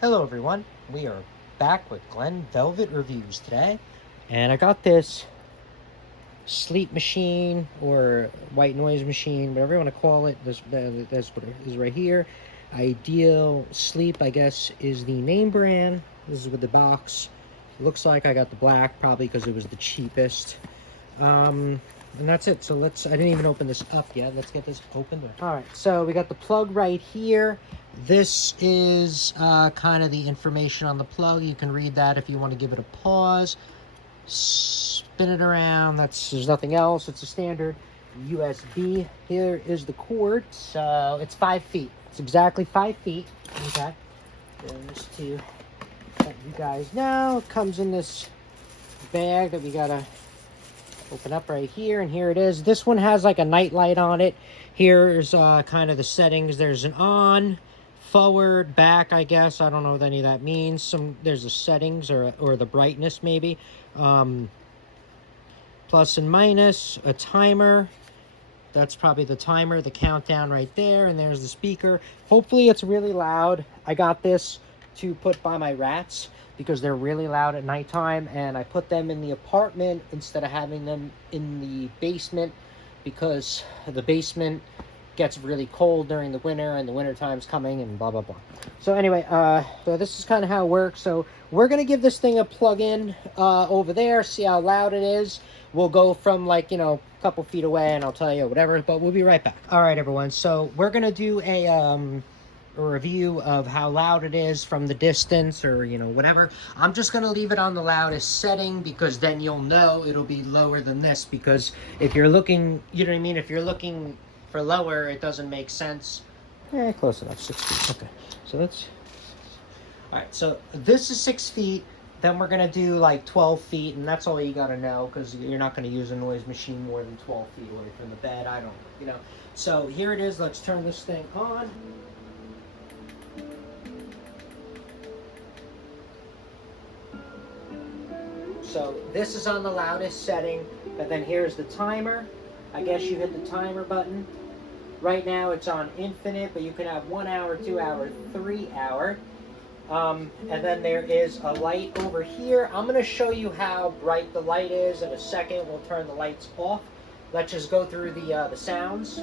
Hello everyone, we are back with Glenn Velvet Reviews today, and I got this sleep machine or white noise machine, whatever you want to call it. That's what it is right here. iDealSleep, I guess, is the name brand. This is with the box. It looks like I got the black, probably because it was the cheapest. And that's it. So I didn't even open this up yet. Let's get this opened. All right, so we got the plug right here. This is kind of the information on the plug. You can read that if you want to give it a pause. Spin it around. There's nothing else. It's a standard USB. Here is the cord. So it's 5 feet. It's exactly 5 feet. Okay. Just to let you guys know, it comes in this bag that we gotta open up right here, and here it is. This one has like a night light on it. Here's kind of the settings. There's an on, forward, back, I guess. I don't know what any of that means. There's the settings or the brightness maybe. Plus and minus, a timer. That's probably the timer, the countdown right there, and there's the speaker. Hopefully it's really loud. I got this to put by my rats because they're really loud at nighttime, and I put them in the apartment instead of having them in the basement because the basement gets really cold during the winter, and the winter time's coming, and blah blah blah. So anyway, so this is kind of how it works. So we're gonna give this thing a plug-in over there, see how loud it is. We'll go from like, a couple feet away, and I'll tell you whatever, but we'll be right back. All right, everyone, so we're gonna do a review of how loud it is from the distance, or whatever. I'm just gonna leave it on the loudest setting because then you'll know it'll be lower than this, because if you're looking, you know what I mean, if you're looking for lower, it doesn't make sense. Close enough. 6 feet. Okay, so that's all right. So this is 6 feet. Then we're gonna do like 12 feet, and that's all you gotta know, because you're not gonna use a noise machine more than 12 feet away from the bed. I don't. So here it is. Let's turn this thing on. So this is on the loudest setting, but then here's the timer. I guess you hit the timer button. Right now it's on infinite, but you can have 1 hour, 2 hour, 3 hour. And then there is a light over here. I'm going to show you how bright the light is in a second. We'll turn the lights off. Let's just go through the sounds.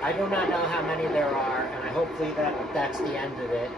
I do not know how many there are, and hopefully that's the end of it.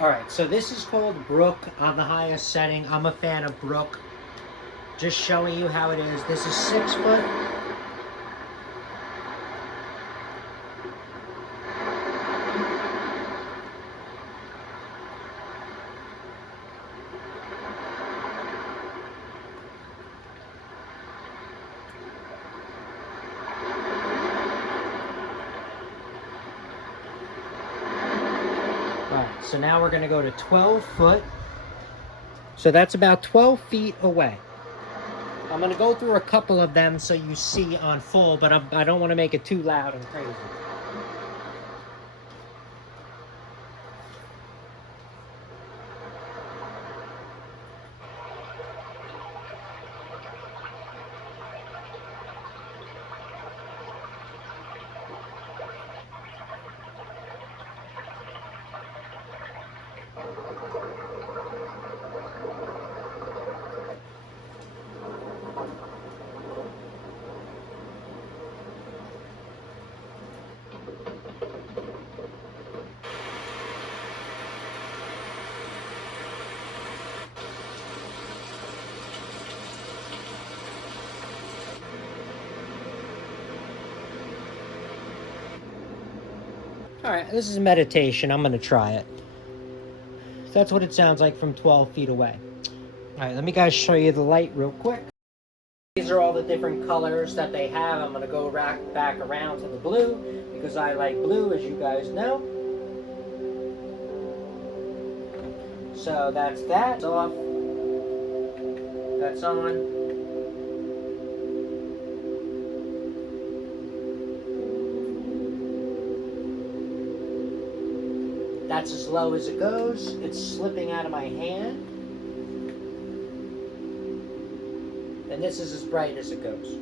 All right, so this is called Brook on the highest setting. I'm a fan of Brook. Just showing you how it is. This is 6 foot. All right, so now we're gonna go to 12 foot. So that's about 12 feet away. I'm gonna go through a couple of them so you see on full, but I don't wanna make it too loud and crazy. All right, this is meditation. I'm gonna try it. That's what it sounds like from 12 feet away. All right, let me guys show you the light real quick. These are all the different colors that they have. I'm gonna go back around to the blue because I like blue, as you guys know. So that's that. Off. That's on. That's as low as it goes. It's slipping out of my hand. And this is as bright as it goes.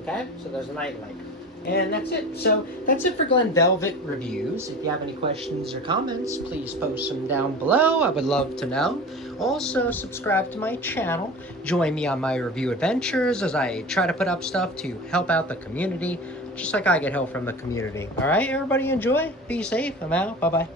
Okay, so there's a night light. And that's it. So that's it for Glen Velvet reviews. If you have any questions or comments, please post them down below. I would love to know. Also, subscribe to my channel. Join me on my review adventures as I try to put up stuff to help out the community, just like I get help from the community. All right, everybody enjoy. Be safe. I'm out. Bye-bye.